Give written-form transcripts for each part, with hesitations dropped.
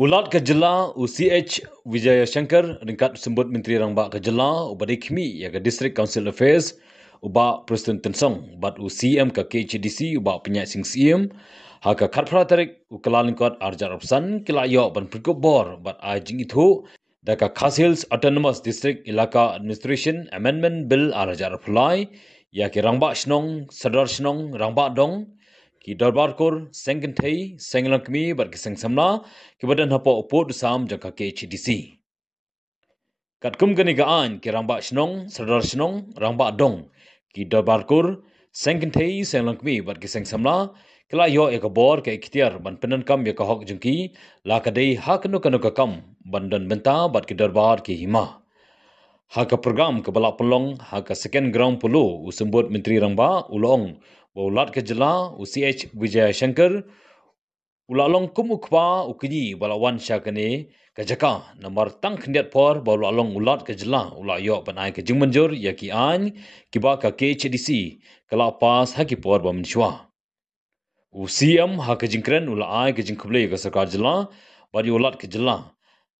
Ulat Kejela UCH Wijaya Shankar ringkat sembut Menteri Rangba Kejela ubadi khmi ya ke District Council Affairs uba Presiden Tensong bat UCM ke KHDC uba penyat sing CM ha ke khatpra tarik ukala lingkot arjar opsan kila yo ban perkup bor bat ajing itu da ka Khas Hills Autonomous District Ilaka Administration Amendment Bill arjar apply ya ke Rangba Shnong Sadar Shnong Rangba Dong ki darbar kor sengken thei senglang kmi bar ki seng samna ki badan hapo opo dusam jaka ke HDC kat kum gani ga an ki rangba shnong sardar shnong rangba dong ki darbar kor sengken thei senglang kmi bar ki seng samna kila yo ek bor ke ikhtiar ban penan kam ya ka hok jungki la ka dei hak no ka kam bandan benta bat ki darbar ki hima Haka program ke balak pelong haka second ground pulu usembut Menteri Rangba ulong Ulat Kejela UCH Wijaya Shankar ulalong kumukpa ukini balawan syakane kajaka namar tang khendiat por balalong ulat Kejela ulayo panai ke jingmanjur yaki an kiba ka KHDC kala pas haki por bamnishwa UCM haka jingkren ulai ke jingkuble ke sarkar jela bari ulat Kejela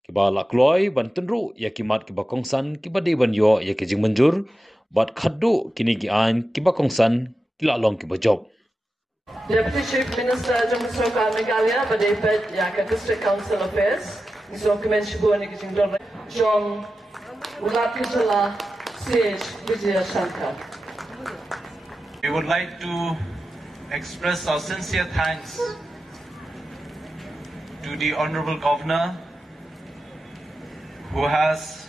kiba la kloy ban tenru ya kimat kiba kongsan kiba de ban yo ya ke jing manjur bat khaddu kini ki an kiba kongsan kila long kiba job Deputy Chief Minister Jammu Sarkar Meghalaya Badepet Yaka District Council Affairs Iso Kemen Shibu ni kijing dor Jong Ulat Kejela CH Wijaya Shankar. We would like to express our sincere thanks to the Honorable Governor who has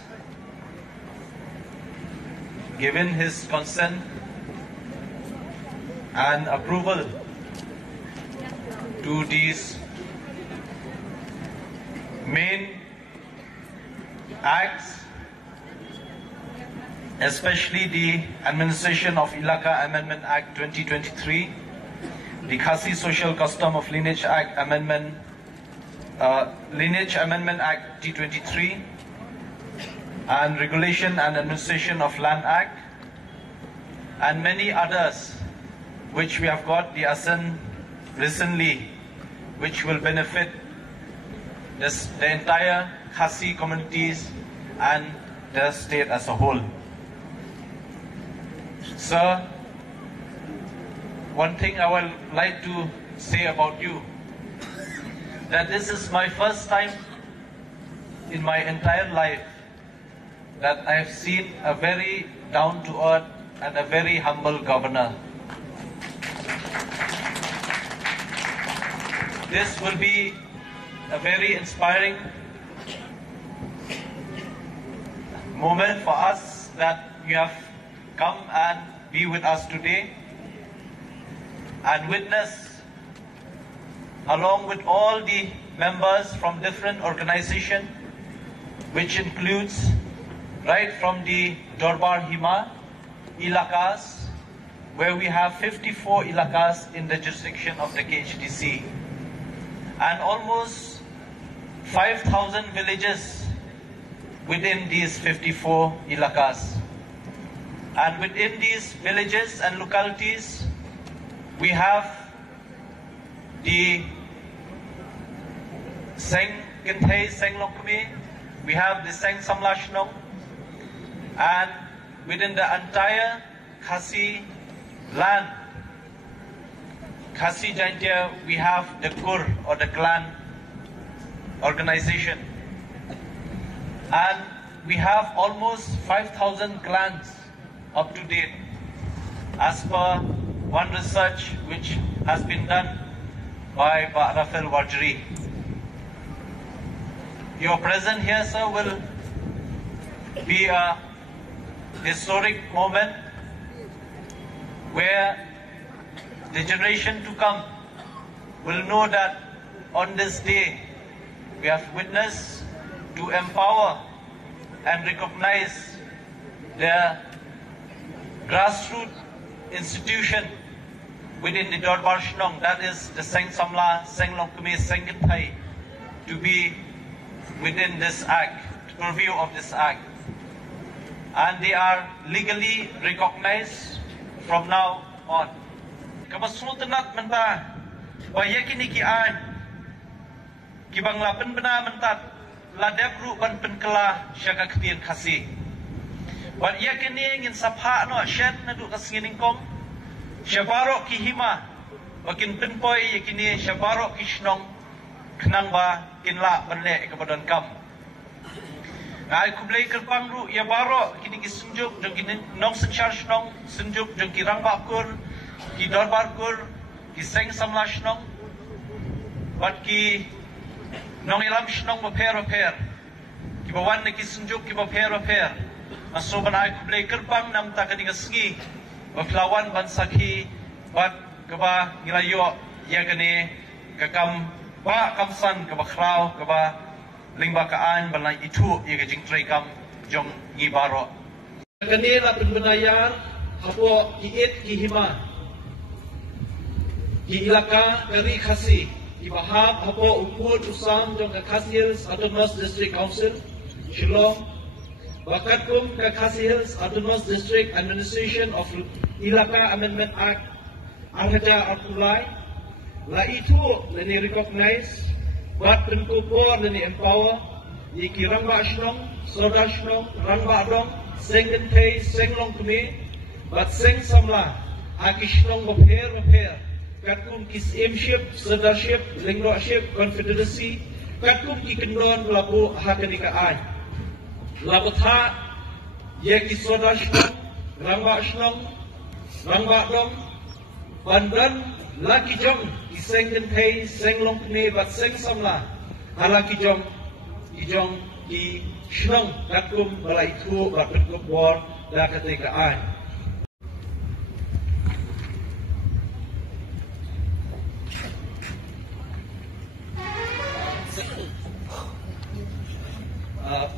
given his consent and approval to these main acts, especially the Administration of Ilaka Amendment Act 2023, the Khasi Social Custom of Lineage Act Amendment, Lineage Amendment Act T23, and Regulation and Administration of Land Act, and many others which we have got the assent recently, which will benefit the entire Khasi communities and the state as a whole. Sir, one thing I would like to say about you, that this is my first time in my entire life that I have seen a very down-to-earth and a very humble governor. This will be a very inspiring moment for us that you have come and be with us today and witness, along with all the members from different organizations, which includes right from the Dorbar Hima Ilakas, where we have 54 Ilakas in the jurisdiction of the KHDC, and almost 5,000 villages within these 54 Ilakas. And within these villages and localities, we have the Seng Gintay Seng Lokumi, we have the Seng Samlashnong, and within the entire Khasi land, Khasi Jaintia, we have the Kur or the clan organization. And we have almost 5,000 clans up to date, as per one research which has been done by Rafael Wajri. Your presence here, sir, will be a historic moment where the generation to come will know that on this day we have witnessed to empower and recognize the grassroots institution within the Dorbar Shnong, that is the Seng Samla, Seng Lokumi, Seng Githai, to be within this act, purview of this act. And they are legally recognized from now on. Kamasulutanat menta, bayakini ki ay, kibang lapen benar mentat ladek ru ban penkela syaga kepir kasih. Wat ia kini ingin sapha no shed na du kasingin kong syabarok ki hima bakin penpoi yakini syabarok ki shnong kenang ba kinla banle kepadan kam. Ai kublai kerpang ru ya barok kini ki sunjuk jong kini nong senchar shnong sunjuk jong ki rang bakur ki dorbar kur ki seng samla shnong wat ki nong ilam shnong ba per ki bawan ki sunjuk ki ba per aso ban ai kublai kerpang nam ta kani ngasngi ba flawan ban sakhi bat kaba ngirayo ya kani kakam ba kamsan kaba khrau kaba lingba kaan balai itu ia ke jingtrai kam jong ngi baro kani la penbenayar hapo kiit ki hima ki ilaka kari khasi ki bahab hapo upur usam jong ka Khasi Autonomous District Council Shillong Bakatkum ka Khasi Autonomous District Administration of Ilaka Amendment Act Arhaja Arkulai la itu leni recognize buat penkupor leni empower iki rangba shnong soda shnong rangba dong sengen tei senglong kumi bat seng samla aki shnong bopher katkum kis aimship sodarship linglorship confederacy katkum ki kendon labu hakanika ai labu tha ye ki soda shnong rangba dong bandan laki jong sengen tei senglong kumi bat seng samla halaki jong ki shnong katkum balai tu bat penkupor la katika ai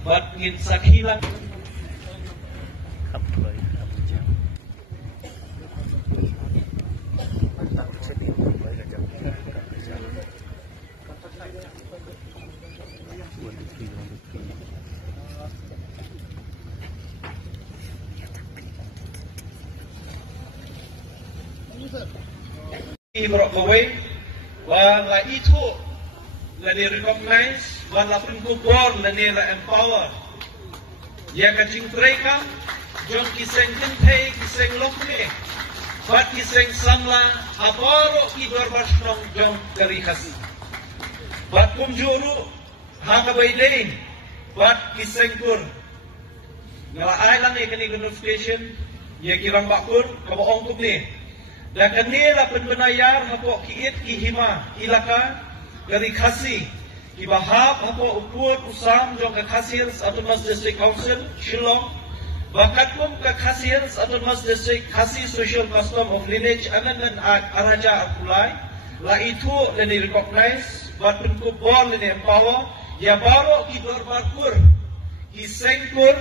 bat ngin sakhilang Berokawai, wala itu lani recognize, wala penkupor lani la empower. Ya kacing mereka, jom kiseng kentei, kiseng lokne, bat kiseng samla, abaro ki berbasnong jom kari khasi. Bat kumjuru, hanga baydain, bat kiseng kur. Ngala ailang ikani notification, ya kirang bakur, kabaong kumni. Dan kanila penbenayar hapo kiit ki hima ilaka dari Khasi ki bahab hapo upur usam jong ka Khasi Autonomous District Council Shillong bakatkum ka Khasi Autonomous District Khasi Social Custom of Lineage Amendment Act Arhaja Arkulai la itu leni recognize bat penkupor leni empower ya baro ki dorbakur ki sengkur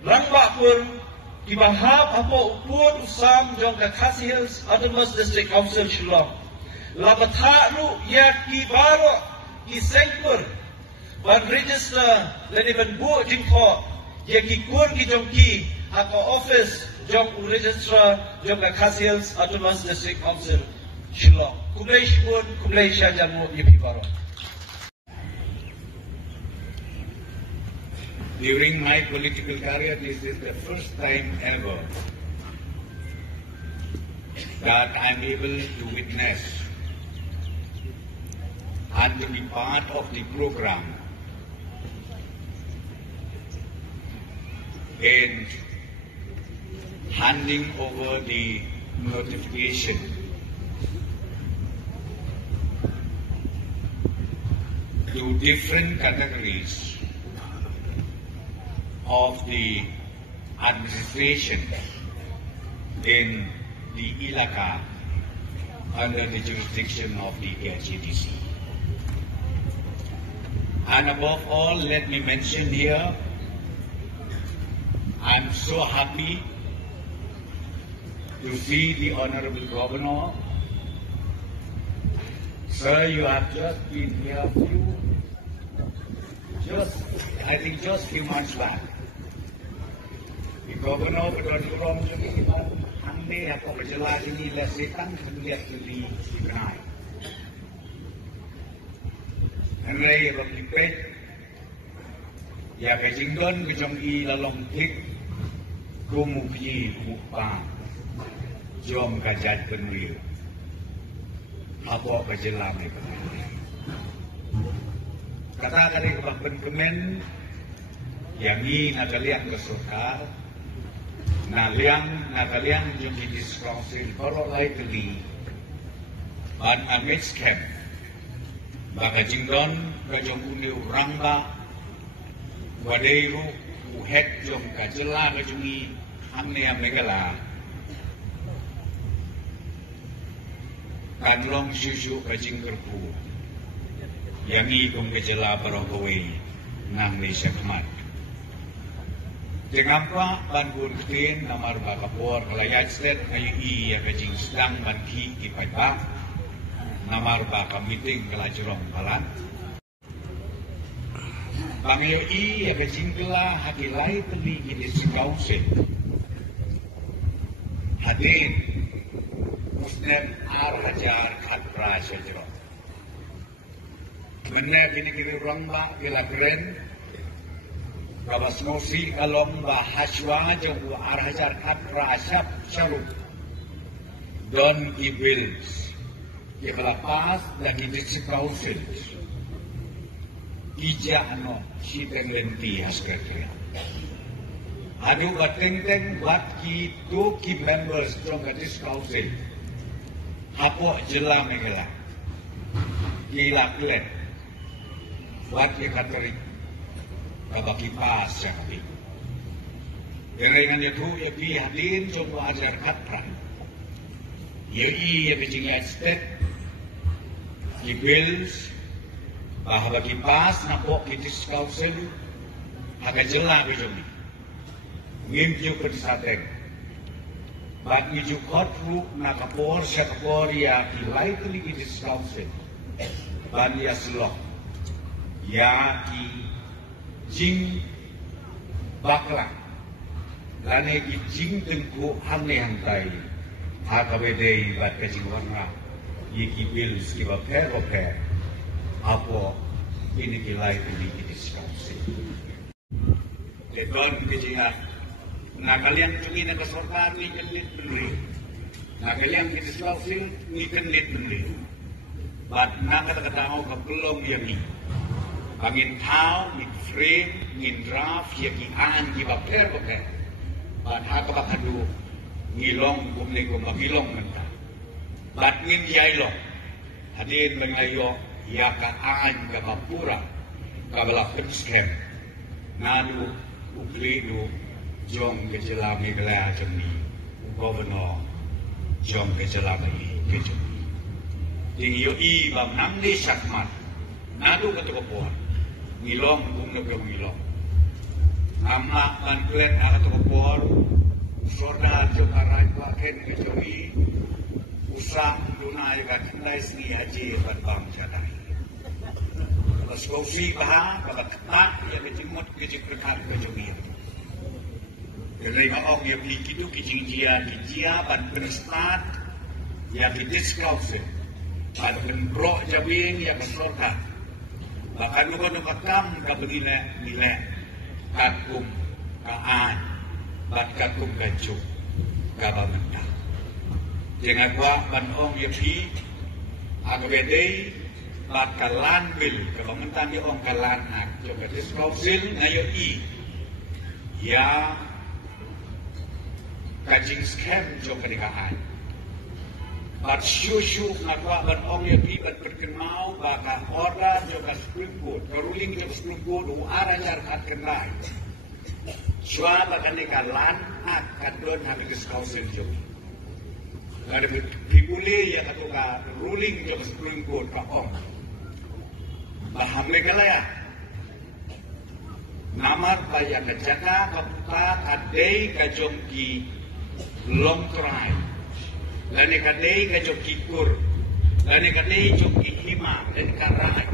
rangbakur ki bahab hapo upur usam jong ka Khasi Autonomous District Council Shillong labatha ru ya ki baro ki sengkur ban register leni ban bu jingko ya ki kur ki jong ki hako office jong registrar jong ka Khasi Autonomous District Council Shillong kumlei shibun kumlei shajamu yibi baro. During my political career, this is the first time ever that I am able to witness and to be part of the program in handing over the notification to different categories of the administration in the Ilaka under the jurisdiction of the KHDC. And above all, let me mention here, I'm so happy to see the Honorable Governor. Sir, you have just been here I think just few months back. The Governor betul orang lagi ande apa berjelas ini lesetan kemudian di Sinai. Henry Rompipet, ya kejingdon kejong lalong tik, kumupi mukpa, jom kajat penwil, apa kejelam ni kata kali kebak penkemen, yang ini nakalian ke surga, nakalian jom di diskausil, kalau lain kali, ban amits camp. Baka jingdon kajong uni urangba wadeiru uhet jom kajela kajungi amne amegala kanlong susu kajing kerpu yangi kum kajela barokawe nang ni syakmat dengampa bangun ketin namar bakapor kelayat slet ayu iya kajing sedang banki ipaipa namar baka meeting kelajurong balan. Bangayo ya kejingkela hakilai teli ini sekausin. Hadin musnad hajar khatra syajro. Menna kini kiri rongba kila keren. Kabas mosi kalong bahaswa jauh hajar khatra syab syarub. Don ibils. Ya kelapas dan indeks kausil. Ija ano siteng lenti haskretnya. Adu bateng-teng buat ki members trong indeks kausil. Hapo jela megala. Gila klen. Buat ki kateri. Kabaki pas yang habis. Dengan itu ya pi hadin coba ajar katra. Ya iya bijingnya stek. Ibils bahwa kipas napok kitis kausil agak jelas bijumi ngimju kedisateng bak ngiju kotru nakapor syakapor ya kilai kili kitis kausil ban ya selok ya ki jing bakla lane ki jing tengku hane hantai hakabedei bat kajing warna Yiki bills kiba pero apa ini kilai ini diskusi. Leton kejingan. Nah kalian ingin ke surga ni kelit beri. Nah kalian diskusi ni kelit beri. Bat nak kata-kata mau ke belum yang ni. Bangin tau, ni frame, ni draft, yaki an kiba pero Bat hakap kadu ngilong kumne kumagilong mentah. Batngin yailong, hadin mengayo ya kaan kapapura kabala penskem nadu uklidu jom kejelami belaya jemi governor jom kejelami kejemi tingyo i bam namni syakmat nadu ketukupuan ngilong kumnegong ngilong nama panklet ketukupuan sorda jokarai paken kejemi usang dunay katindai sini aji berbang jadai. Kalau skosi bahan, kalau ketat yang kejimut kejik berkat kejumir. Dari maong yang beli kitu kijia ban berstat yang didiskausin, ban benbrok jabin yang bersorga. Bahkan nukam kabegina nilai kakum kaan, ban kakum gancung kabamentak. Jangan buat banong yapi agabedei bakalan bil kebangunan di ong kalan ak coba diskausil ngayo i ya kajing scam coba nikahan bat syusyu ngakwa banong yapi bat berkenau baka order coba Supreme keruling coba Supreme Court uara jarkat kenai swa baka nikalan ak kadon habis diskausil coba ada dipulih ya atau ka ruling ke Supreme Court ka om. Baham lekala ya. Namar paya kajaka kaputa kadei kajongki long crime. Lani kadei kajongki kur. Lani kadei jongki hima dan karai.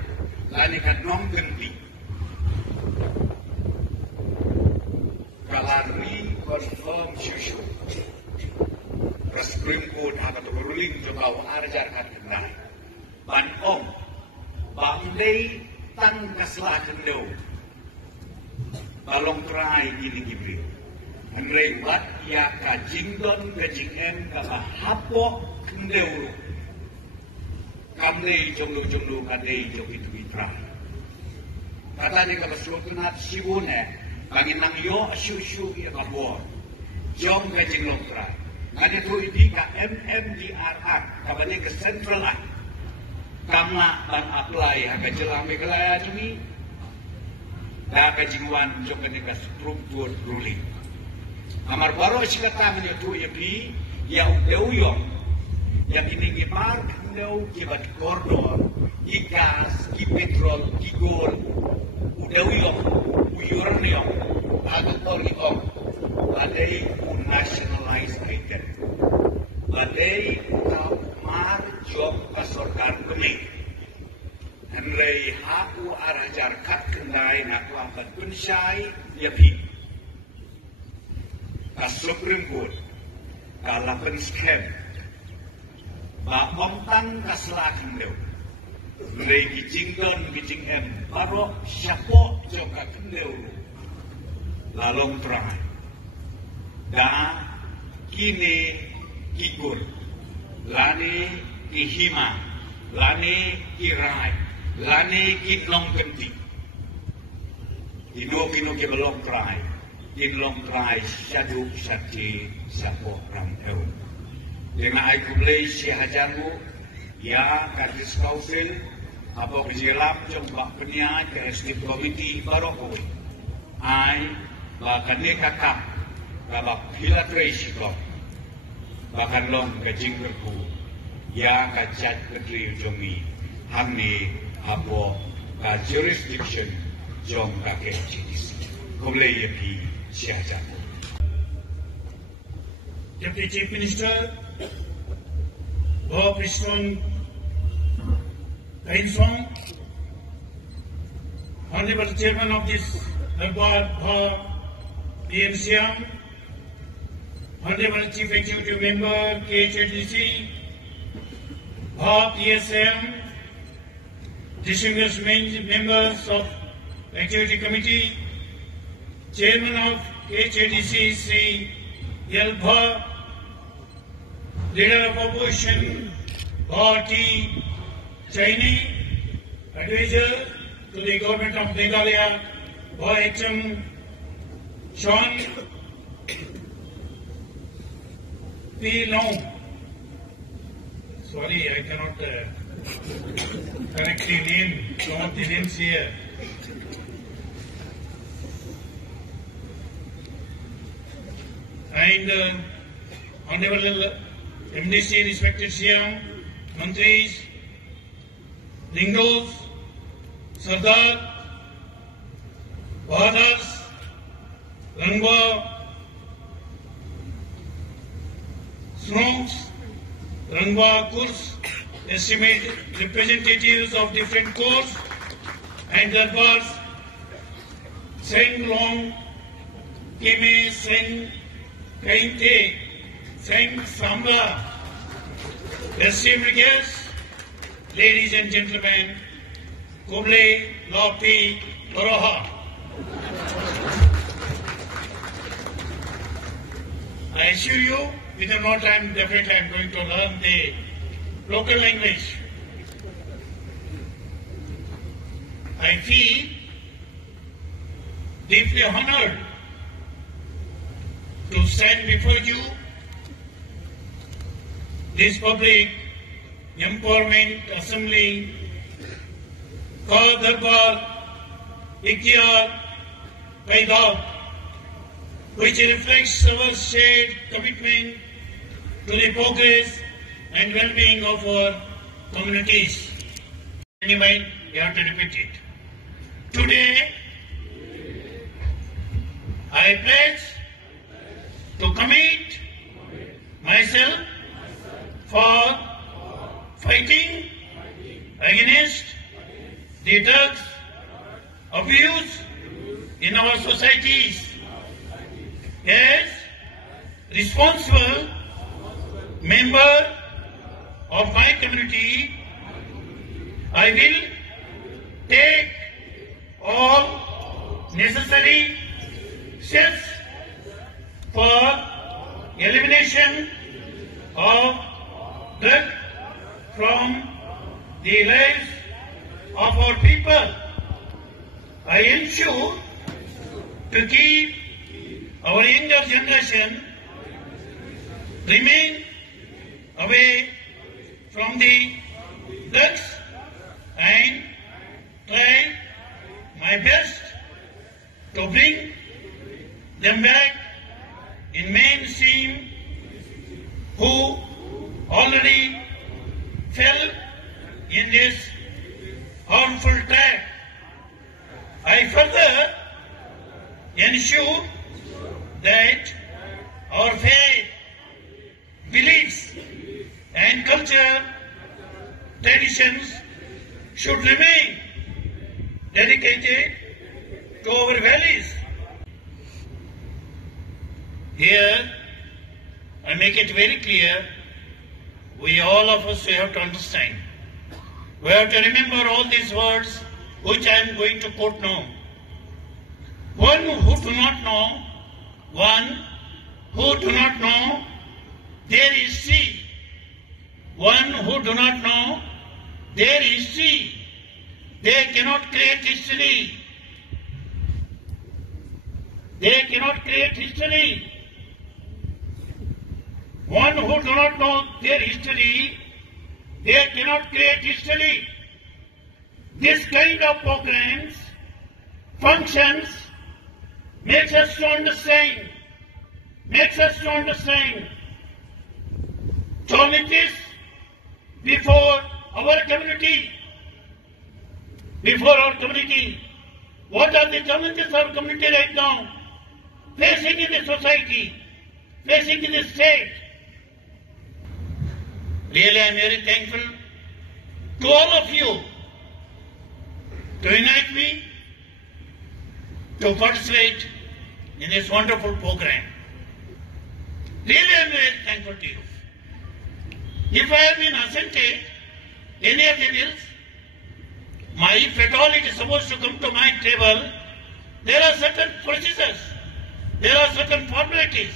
Lani kadnong genti. Kalari confirm syushu. Supreme Court akan ruling juga arjar kan kenai. Ban om, bandai tan kaslah kendau balong trai ini gibri Henry wat ya kajingdon kajingem kaba hapo kendau kamle jonglu kadei jong itu itra kata ni kaba sukunat siwone bangin nang yo syu ya kabor jong kajing long trai ngade tu ini ka MMDR kaba ni ke Central kama ban apply aga jelang megalaya ini da kajingwan jong kenika struktur ruling amar baro sikata menyetu yepi ya udeu yang ini ngipar kendau kibat koridor igas ki petrol ki gol udeu uyurnium agator ikom badai nationalized item badai utau mar job kasorkar kami Henry haku arajar kat kendai naku ampat kunsyai yapi ka Supreme Court ka lapan scam ba omtang kaslah kendau Henry gijingdon gijing em baro syapo joka kendau lalong terang da kini kigur lani kihima lani kirai lani kinlong genti ino ke belong krai kinlong krai syadu syati sapo rameu dengan ai kublei si hajanmu ya kadis kausil apa kejelam jong bak penia ke estate committee barokoi ai bahkan ne kakap babak pilatresikop bahkan long kajing berku ya kacat kedri jomi hamni apo ka jurisdiction jom kake CDC kumle yepi siaja Deputy Chief Minister Bob Rishon Kainsong, Honorable Chairman of this board, PM Siam, Honorable Chief Executive Member, KHDC, PSM, distinguished members of Executive Committee, Chairman of KHDC, Sri Yelbha, Leader of Opposition, T. Chinese, Advisor to the Government of Meghalaya, H.M. Sean P. Long. Sorry, I cannot correctly name some of the names here. And Honorable MDC, respected CM, Mantris, Lingos, Sardar, Bahadars, Rangwa, Snongs, Rangwa Kurs, estimated representatives of different corps and darbars, Seng Long, Keme Seng Kainte, Seng Samba, esteemed guests, ladies and gentlemen, Kuble Lopi Boroha. I assure you, within no time, definitely I am going to learn the local language. I feel deeply honored to stand before you, this public empowerment assembly, Ka Darbar Ikhtiyar Paida, which reflects our shared commitment to the progress and well-being of our communities. Anyway, you have to repeat it. Today, I pledge to commit myself for fighting against the drugs abuse in our societies. As responsible member of my community, I will take all necessary steps for elimination of drug from the lives of our people. I ensure to keep our younger generation remain away from the drugs and try my best to bring them back in mainstream who already fell in this harmful trap. I further ensure that our faith, beliefs and culture traditions should remain dedicated to our values. Here, I make it very clear, we all of us have to understand. We have to remember all these words which I am going to quote now. One who do not know, there is sea. One who do not know, there is sea. They cannot create history. They cannot create history. One who do not know their history, they cannot create history. This kind of programs, functions, makes us to understand challenges before our community. What are the challenges of our community right now? Facing in the society, facing in the state. Really, I am very thankful to all of you to unite me to participate in this wonderful program. Really, I am very thankful to you. If I have been assented any of the bills, if at all it is supposed to come to my table, there are certain procedures, there are certain formalities.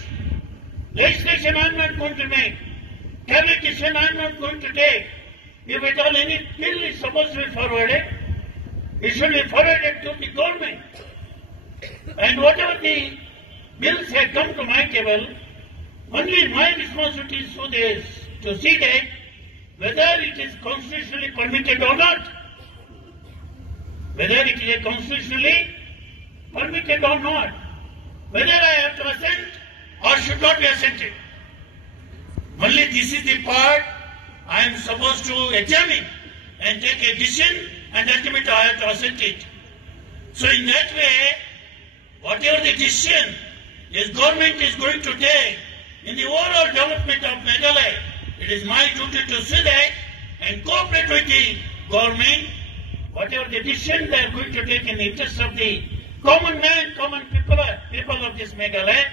Legislation I am not going to make, cabinet decision I am not going to take. If at all any bill is supposed to be forwarded, it should be forwarded to the government. And whatever the bills have come to my table, only my responsibility is to see that whether it is constitutionally permitted or not. Whether it is constitutionally permitted or not. Whether I have to assent or should not be assented. Only this is the part I am supposed to examine and take a decision, and ultimately I have to assent it. So in that way, whatever the decision this government is going to take in the overall development of Meghalaya, it is my duty to see that and cooperate with the government. Whatever the decision they are going to take in the interest of the common man, common people of this Meghalaya,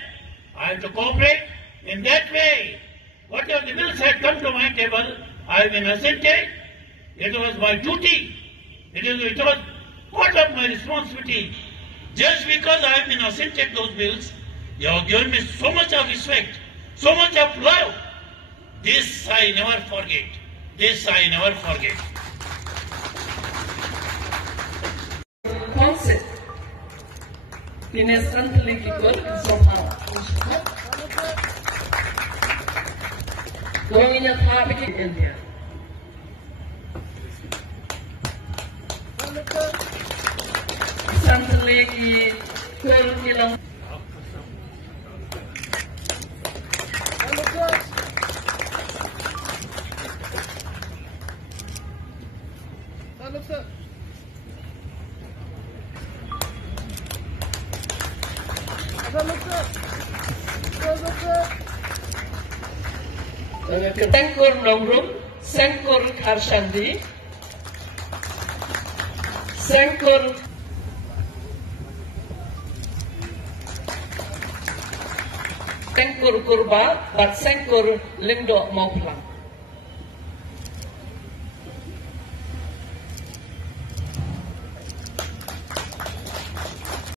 I have to cooperate. In that way, whatever the bills had come to my table, I have been assented. It was my duty. It was part of my responsibility. Just because I have been assented those bills, you have given me so much of respect, so much of love. This I never forget. This I never forget. Concept. Inestantly good somehow. Going in your topic in India. Santali ki curriculum. Ketengkur Nongrum, Sengkur Karshandi, Sengkur Kurba, but Sengkur Lindo Mauplang.